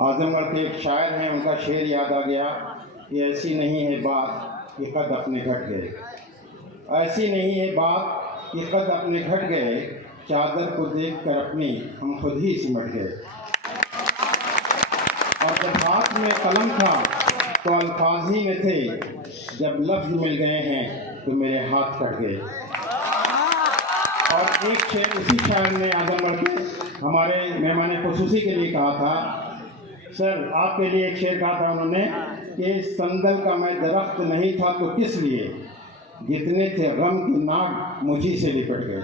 आजम गढ़ के एक शायर हैं, उनका शेर याद आ गया कि ऐसी नहीं है बात कि कद अपने घट गए, ऐसी नहीं है बात कि कद अपने घट गए, चादर को देख कर अपनी हम खुद ही सिमट गए। और जब हाथ में कलम था तो अल्फाज ही में थे, जब लफ्ज़ मिल गए हैं तो मेरे हाथ कट गए। और एक शेर इसी शायर ने आजमगढ़ के हमारे मेहमान खुसूसी के लिए कहा था, सर आपके लिए एक शेर कहा था उन्होंने कि संदल का मैं दरख्त नहीं था तो किस लिए, जितने थे गम की नाग मुझी से लिपट गए।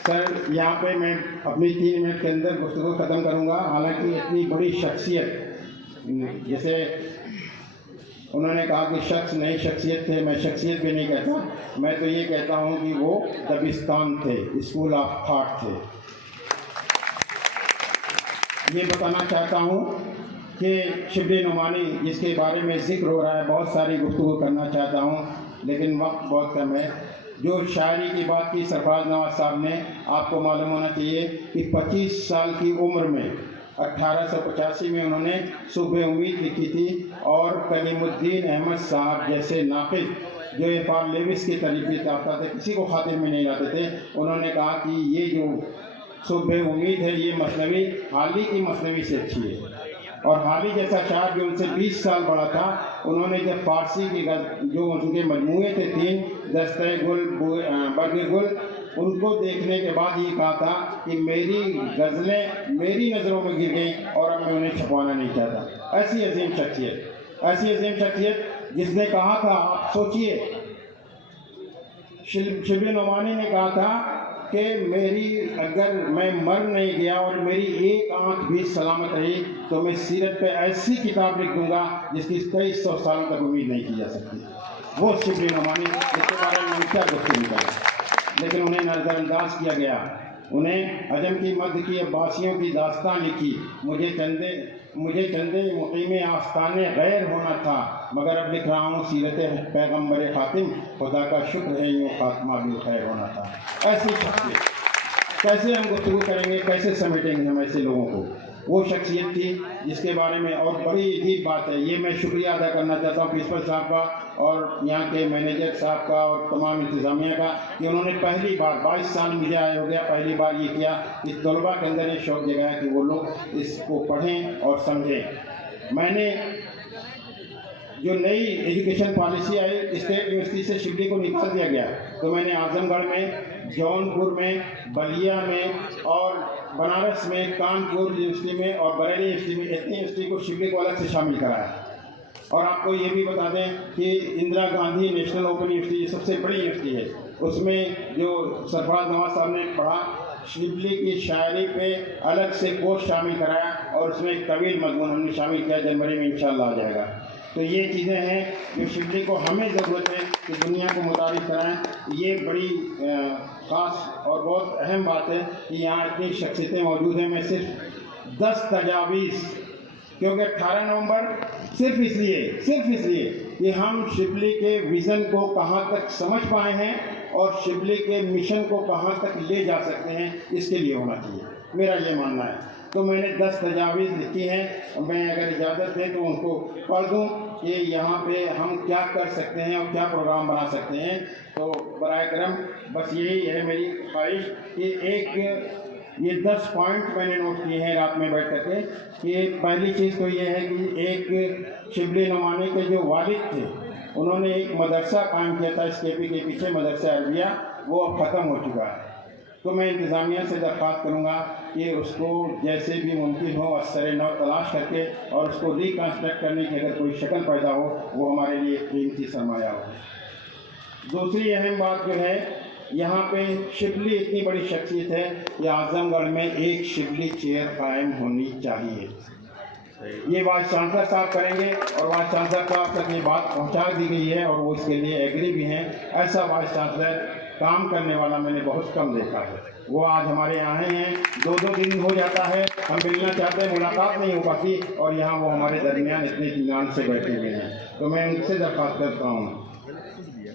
सर यहाँ पे मैं अपनी 3 मिनट के अंदर गुफ्तगू ख़त्म करूँगा। हालांकि इतनी बड़ी शख्सियत, जैसे उन्होंने कहा कि शख्स नहीं शख्सियत थे, मैं शख्सियत भी नहीं कहता, मैं तो ये कहता हूँ कि वो दबिस्तान थे, स्कूल ऑफ थॉट थे। ये बताना चाहता हूँ कि शिबली नुमानी जिसके बारे में ज़िक्र हो रहा है, बहुत सारी गुफ्तगू करना चाहता हूँ लेकिन वक्त बहुत कम है। जो शायरी की बात की सरफराज नवाज साहब ने, आपको मालूम होना चाहिए कि 25 साल की उम्र में 1885 में उन्होंने सुबह उम्मीद लिखी थी, और कलीमुद्दीन अहमद साहब जैसे नाक़िद जो इरफान लेविस की तरीक़ याफ्ता थे, किसी को खातिर में नहीं लाते थे, उन्होंने कहा कि ये जो सुबह उम्मीद है ये मसनवी हाली की मसनवी से अच्छी है। और हाली जैसा शायर जो उनसे 20 साल बड़ा था, उन्होंने जब फ़ारसी की जो उनके मजमूए थे 3, दस्ते गुल, बर्ग गुल, उनको देखने के बाद ये कहा था कि मेरी गज़लें मेरी नज़रों में गिर गईं और अब मैं उन्हें छपवाना नहीं चाहता। ऐसी अजीम शख्सियत जिसने कहा था, आप सोचिए, शिबली नुमानी ने कहा था कि मेरी अगर मैं मर नहीं गया और मेरी एक आँख भी सलामत रही तो मैं सीरत पे ऐसी किताब लिख दूंगा जिसकी 2300 साल तक उम्मीद नहीं की जा सकती। वो शिबली नुमानी, जिसके बारे में क्या गुफ्तगू करें, लेकिन उन्हें नज़रअंदाज किया गया। उन्हें अजम की मध्य की अब्बासियों की दास्तान लिखी, मुझे चंदे मुक़ीम आस्ताने गैर होना था, मगर अब लिख रहा हूँ सीरत पैगम्बर खातिम, खुदा का शुक्र है यूँ खात्मा भी खैर होना था। ऐसी शख्सियत कैसे हम गुफ्तगू करेंगे, कैसे समेटेंगे हम ऐसे लोगों को। वो शख्सियत थी जिसके बारे में, और बड़ी अजीब बात है, ये मैं शुक्रिया अदा करना चाहता हूँ प्रिंसिपल साहब का और यहाँ के मैनेजर साहब का और तमाम इंतज़ामिया का, कि उन्होंने पहली बार 22 साल मुझे आया हो गया, पहली बार ये किया कि तलबा के अंदर ये शौक़ जगाया कि वो लोग इसको पढ़ें और समझें। मैंने जो नई एजुकेशन पॉलिसी आई, स्टेट यूनिवर्सिटी से शिबली को निकाल दिया गया, तो मैंने आजमगढ़ में, जौनपुर में, बलिया में और बनारस में, कानपुर यूनिवर्सिटी में और बरेली यूनिवर्सिटी में, इतनी यूनिवर्सिटी को शिबली को अलग से शामिल कराया। और आपको ये भी बता दें कि Indira Gandhi national open university सबसे बड़ी यूनिवर्सिटी है, उसमें जो सरफराज नवाज साहब ने पढ़ा, शिबली की शायरी पे अलग से कोर्स शामिल कराया और उसमें एक तवील मजमून हमने शामिल किया, जनवरी में इंशाअल्लाह आ जाएगा। तो ये चीज़ें हैं जो शिबली को हमें ज़रूरत है कि दुनिया को मुतारिफ कराएं। ये बड़ी ख़ास और बहुत अहम बात है कि यहाँ इतनी शख्सियतें मौजूद हैं। मैं सिर्फ 10 तजावीज़, क्योंकि 18 नवंबर सिर्फ इसलिए कि हम शिबली के विज़न को कहाँ तक समझ पाए हैं और शिबली के मिशन को कहाँ तक ले जा सकते हैं, इसके लिए होना चाहिए, मेरा ये मानना है। तो मैंने 10 तजावीज़ लिखी हैं, मैं अगर इजाज़त दें तो उनको पढ़ दूँ कि यहाँ पे हम क्या कर सकते हैं और क्या प्रोग्राम बना सकते हैं। तो बराए करम बस यही है मेरी ख्वाहिश कि ये 10 पॉइंट मैंने नोट किए हैं रात में बैठ करके, कि पहली चीज़ तो ये है कि एक शिबली नुमानी के जो वालिद थे, उन्होंने एक मदरसा कायम किया था SKP के पीछे, मदरसा अरबिया, वो अब ख़त्म हो चुका है। तो मैं इंतज़ामिया से दरख्वास्त करूँगा कि उसको जैसे भी मुमकिन हो असर नौ तलाश करके और उसको रिकन्स्ट्रक्ट करने की अगर कोई शक्ल पैदा हो, वो हमारे लिए कीमती सरमाया हो। दूसरी अहम बात जो है, यहाँ पे शिबली इतनी बड़ी शख्सियत है कि आजमगढ़ में एक शिबली चेयर कायम होनी चाहिए। ये वाइस चांसलर साहब करेंगे और वाइस चांसलर साहब तक ये बात पहुँचा दी गई है और वो इसके लिए एग्री भी हैं। ऐसा वाइस चांसलर काम करने वाला मैंने बहुत कम देखा है। वो आज हमारे यहाँ हैं, 2-2 दिन हो जाता है, हम मिलना चाहते हैं, मुलाकात नहीं हो पाती, और यहाँ वो हमारे दरमियान इतने इत्मीनान से बैठे हुए हैं। तो मैं उनसे दरख्वास्त करता हूँ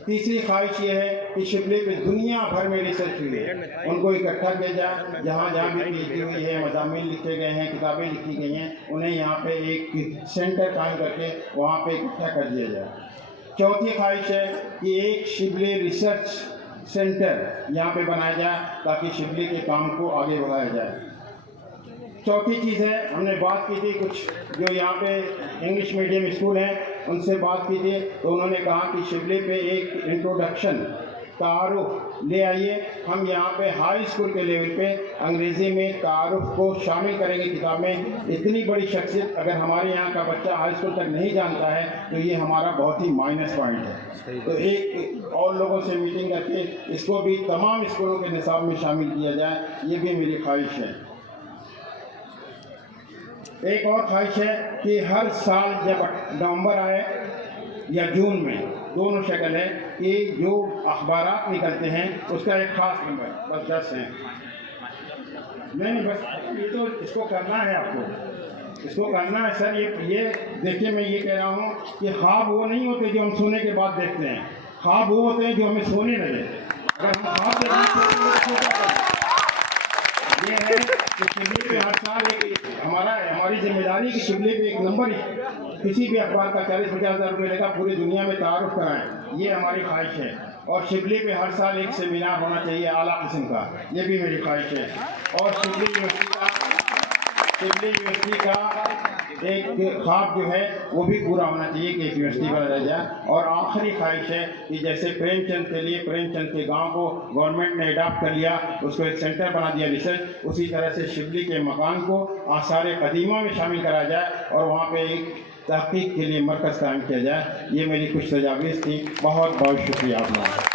تیسری خواہش یہ ہے کہ شبلی پہ دنیا بھر میں ریسرچ ہوئی ہے، ان کو اکٹھا کیا جائے، جہاں جہاں بھی پی ایچ ڈی ہوئی ہے، مضامین لکھے گئے ہیں، کتابیں لکھی گئی ہیں، انہیں یہاں پہ ایک سینٹر قائم کر کے وہاں پہ اکٹھا کر دیا جائے۔ چوتھی خواہش ہے کہ ایک شبلی ریسرچ سینٹر یہاں پہ بنایا جائے تاکہ شبلی کے کام کو آگے بڑھایا جائے۔ چوتھی چیز ہے، ہم نے بات کی تھی کچھ جو یہاں پہ انگلش میڈیم اسکول ہیں ان سے بات کی تھی، تو انہوں نے کہا کہ شبلی پہ ایک انٹروڈکشن تعارف لے آئیے، ہم یہاں پہ ہائی اسکول کے لیول پہ انگریزی میں تعارف کو شامل کریں گے کتاب میں۔ اتنی بڑی شخصیت اگر ہمارے یہاں کا بچہ ہائی اسکول تک نہیں جانتا ہے تو یہ ہمارا بہت ہی مائنس پوائنٹ ہے، تو ایک اور لوگوں سے میٹنگ کر کے اس کو بھی تمام اسکولوں کے نصاب میں شامل کیا جائے، یہ بھی میری خواہش ہے۔ ایک اور خواہش ہے کہ ہر سال جب نومبر آئے یا جون میں، دونوں شکل ہے کہ جو اخبارات نکلتے ہیں اس کا ایک خاص نمبر، بس 10 ہیں، نہیں بس یہ تو اس کو کرنا ہے، آپ کو اس کو کرنا ہے سر۔ یہ دیکھیے میں یہ کہہ رہا ہوں کہ خواب وہ نہیں ہوتے جو ہم سونے کے بعد دیکھتے ہیں، خواب وہ ہوتے ہیں جو ہمیں سونے نہ دیں۔ اگر ہم خواب دیکھیں یہ ہے کہ شبلی پہ ہر سال ہماری ذمہ داری کہ شبلی پہ ایک نمبر کسی بھی اخبار کا 40-50 ہزار روپئے لے کر پوری دنیا میں تعارف کرائیں، یہ ہماری خواہش ہے۔ اور شبلی پہ ہر سال ایک سیمینار ہونا چاہیے اعلیٰ قسم کا، یہ بھی میری خواہش ہے۔ اور شبلی یونیورسٹی کا ایک خواب جو ہے وہ بھی پورا ہونا چاہیے کہ ایک یونیورسٹی بنا جائے۔ اور آخری خواہش ہے کہ جیسے پریم چند کے لیے پریم چند کے گاؤں کو گورنمنٹ نے اڈاپٹ کر لیا، اس کو ایک سینٹر بنا دیا ریسرچ، اسی طرح سے شبلی کے مکان کو آثار قدیمہ میں شامل کرایا جائے اور وہاں پہ ایک تحقیق کے لیے مرکز قائم کیا جائے۔ یہ میری کچھ تجاویز تھی، بہت بہت شکریہ آپ لوگوں کا۔